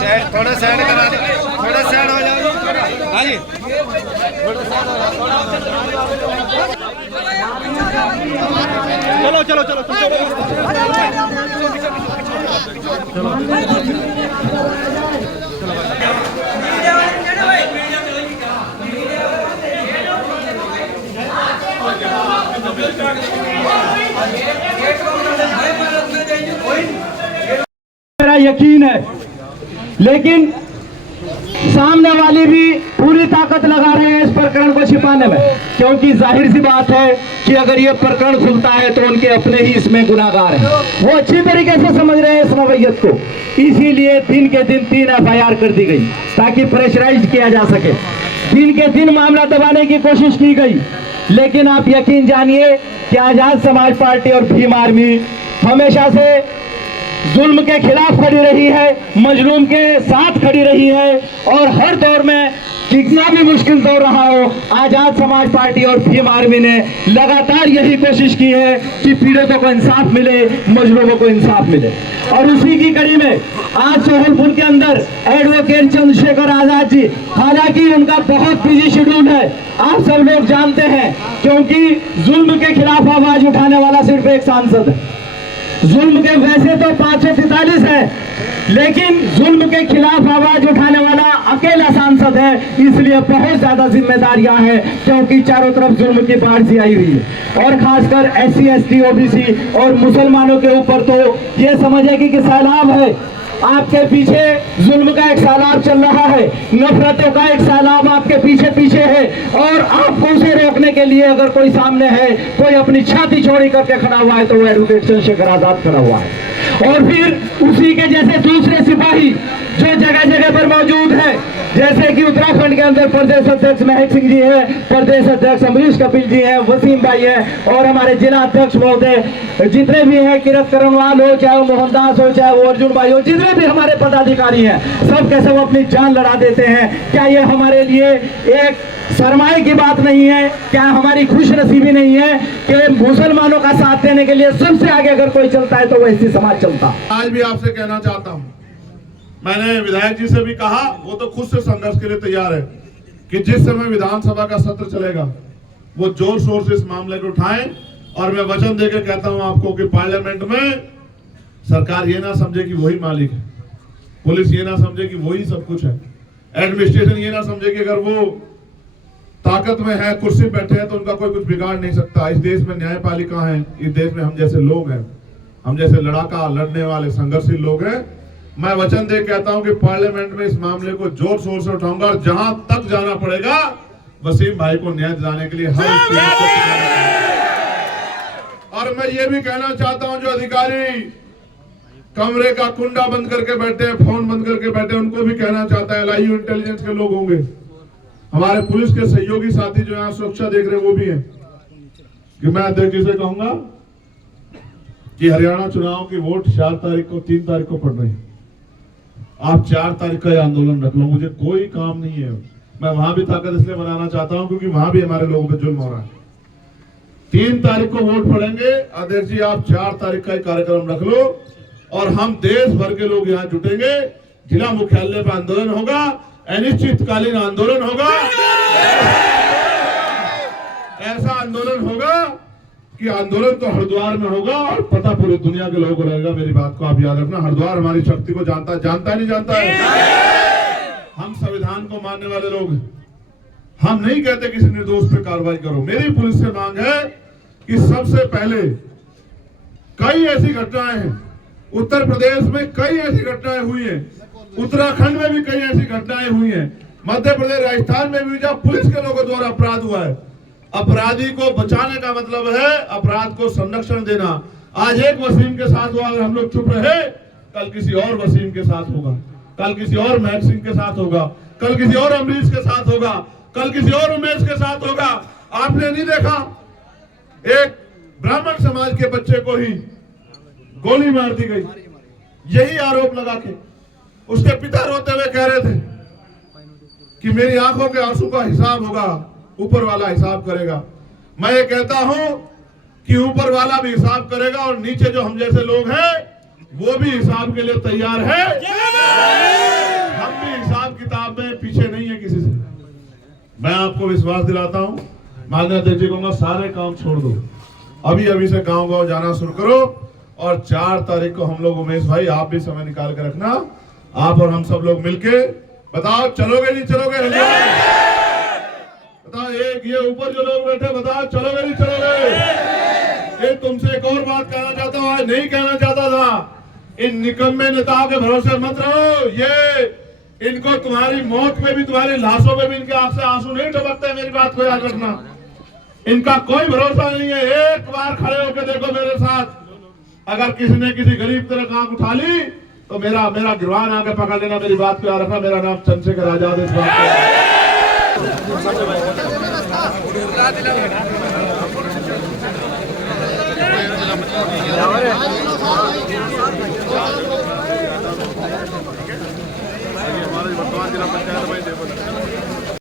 थोड़ा साइड करा दो, थोड़ा साइड हो जाओ। हाँ जी, चलो चलो चलो मेरा यकीन है, लेकिन सामने वाले भी पूरी ताकत लगा रहे हैं इस प्रकरण को छिपाने में, क्योंकि जाहिर सी बात है कि अगर ये प्रकरण खुलता है तो उनके अपने ही इसमें गुनाहगार हैं। वो अच्छी तरीके से समझ रहे हैं इस नवैयत को, इसीलिए दिन के दिन 3 FIR कर दी गई ताकि प्रेशराइज किया जा सके। दिन के दिन मामला दबाने की कोशिश की गई, लेकिन आप यकीन जानिए कि आजाद समाज पार्टी और भीम आर्मी हमेशा से जुल्म के खिलाफ खड़ी रही है, मजलूम के साथ खड़ी रही है, और हर दौर में कितना भी मुश्किल दौर रहा हो, आजाद समाज पार्टी और भीम आर्मी ने लगातार यही कोशिश की है कि पीड़ितों को इंसाफ मिले, मजलूमों को इंसाफ मिले। और उसी की कड़ी में आज सोहलपुर के अंदर एडवोकेट चंद्रशेखर आजाद जी, हालांकि उनका बहुत बिजी शेड्यूल है, आप सब लोग जानते हैं, क्योंकि जुल्म के खिलाफ आवाज उठाने वाला सिर्फ एक सांसद है। जुल्म के वैसे तो 543 है, लेकिन जुल्म के खिलाफ आवाज उठाने वाला अकेला सांसद है, इसलिए बहुत ज्यादा जिम्मेदारियां हैं, क्योंकि चारों तरफ जुल्म की बाढ़ सी आई हुई है। और खासकर SC ST OBC और मुसलमानों के ऊपर तो ये समझे कि सैलाब है, आपके पीछे जुल्म का एक सैलाब चल रहा है, नफरतों का एक सैलाब आपके पीछे पीछे है, और आपको उसे रोकने के लिए अगर कोई सामने है, कोई अपनी छाती चौड़ी करके खड़ा हुआ है, तो वो एडवोकेट चंद्रशेखर आजाद खड़ा हुआ है। और फिर उसी के जैसे दूसरे सिपाही जो जगह जगह पर मौजूद है, जैसे कि उत्तराखंड के अंदर प्रदेश अध्यक्ष महक सिंह जी है, प्रदेश अध्यक्ष अमरीश कपिल जी हैं, वसीम भाई है, और हमारे जिला अध्यक्ष महोदय जितने भी हैं, किरत करनवाल हो, चाहे वो मोहनदास हो, चाहे वो अर्जुन भाई हो, जितने भी हमारे पदाधिकारी हैं, सब के सब अपनी जान लड़ा देते हैं। क्या ये हमारे लिए एक शर्माए की बात नहीं है? क्या हमारी खुश नसीबी नहीं है कि मुसलमानों का साथ देने के लिए सबसे आगे अगर कोई चलता है तो वो SC समाज चलता। आज भी आपसे कहना चाहता हूं, मैंने विधायक जी से भी कहा, वो तो खुद से संघर्ष के लिए तैयार है कि जिस समय विधानसभा का सत्र चलेगा वो जोर शोर से इस मामले को उठाएं। और मैं वचन देकर कहता हूं आपको कि पार्लियामेंट में सरकार ये ना समझे कि वही मालिक है, पुलिस ये ना समझे कि वही सब कुछ है, एडमिनिस्ट्रेशन ये ना समझे कि अगर वो ताकत में है, कुर्सी बैठे हैं, तो उनका कोई कुछ बिगाड़ नहीं सकता। इस देश में न्यायपालिका है, इस देश में हम जैसे लोग हैं, हम जैसे लड़ाका लड़ने वाले संघर्षशील लोग हैं। मैं वचन दे कहता हूं कि पार्लियामेंट में इस मामले को जोर शोर से उठाऊंगा, और जहां तक जाना पड़ेगा वसीम भाई को न्याय दिलाने के लिए और मैं ये भी कहना चाहता हूं, जो अधिकारी कमरे का कुंडा बंद करके बैठे हैं, फोन बंद करके बैठे हैं, उनको भी कहना चाहता है, LIU इंटेलिजेंस के लोग होंगे, हमारे पुलिस के सहयोगी साथी जो यहाँ सुरक्षा देख रहे हैं वो भी हैं, कि मैं अध्यक्ष जी से कहूंगा कि हरियाणा चुनाव की वोट 4 तारीख को 3 तारीख को पड़ रही है, आप 4 तारीख का आंदोलन रख लो, मुझे कोई काम नहीं है। मैं वहां भी ताकत इसलिए बनाना चाहता हूं क्योंकि वहां भी हमारे लोगों पे जुल्म हो रहा है। 3 तारीख को वोट पड़ेंगे, अध्यक्ष जी आप 4 तारीख का कार्यक्रम रख लो, और हम देश भर के लोग यहाँ जुटेंगे, जिला मुख्यालय पर आंदोलन होगा, अनिश्चितकालीन आंदोलन होगा, ऐसा आंदोलन होगा कि आंदोलन तो हरिद्वार में होगा और पता पूरी दुनिया के लोगों को रहेगा। मेरी बात को आप याद रखना, हरिद्वार हमारी शक्ति को जानता है नहीं जानता है? हम संविधान को मानने वाले लोग हैं, हम नहीं कहते किसी निर्दोष पे कार्रवाई करो। मेरी पुलिस से मांग है कि सबसे पहले, कई ऐसी घटनाएं हैं उत्तर प्रदेश में, कई ऐसी घटनाएं हुई हैं, उत्तराखंड में भी कई ऐसी घटनाएं हुई हैं, मध्य प्रदेश राजस्थान में भी जब पुलिस के लोगों द्वारा अपराध हुआ है। अपराधी को बचाने का मतलब है अपराध को संरक्षण देना। आज एक वसीम के साथ हुआ, अगर हम लोग चुप रहे, कल किसी और वसीम के साथ होगा, कल किसी और महक सिंह के साथ होगा, कल किसी और अमरीश के साथ होगा, कल किसी और उमेश के साथ होगा। आपने नहीं देखा एक ब्राह्मण समाज के बच्चे को ही गोली मार दी गई, यही आरोप लगा के। उसके पिता रोते हुए कह रहे थे कि मेरी आंखों के आंसू का हिसाब होगा, ऊपर वाला हिसाब करेगा। मैं ये कहता हूं कि ऊपर वाला भी हिसाब करेगा, और नीचे जो हम जैसे लोग हैं वो भी हिसाब के लिए तैयार है। मैं आपको विश्वास दिलाता हूं, माननीय अध्यक्ष जी कहूंगा सारे काम छोड़ दो, अभी अभी से गांव-गांव जाना शुरू करो और 4 तारीख को हम लोग, उमेश भाई आप भी समय निकाल कर रखना, आप और हम सब लोग मिलके बताओ चलोगे नहीं चलोगे? बताओ, एक ये ऊपर जो लोग बैठे बताओ चलोगे नहीं चलोगे? ये तुमसे एक और बात कहना चाहता हूँ, आज नहीं कहना चाहता था, इन निकम्मे नेताओं के भरोसे मत रहो। ये इनको तुम्हारी मौत में भी, तुम्हारी लाशों में भी इनके आंख से आंसू नहीं टपकते, मेरी बात को याद रखना। इनका कोई भरोसा नहीं है। एक बार खड़े होकर देखो मेरे साथ, अगर किसी ने किसी गरीब तरह आंख उठा ली तो मेरा गिरवान आके पकड़ लेना, मेरी बात को याद रखना। मेरा नाम चंद्रशेखर आजाद है। इस बात हमारे वर्तमान जिला पंचायत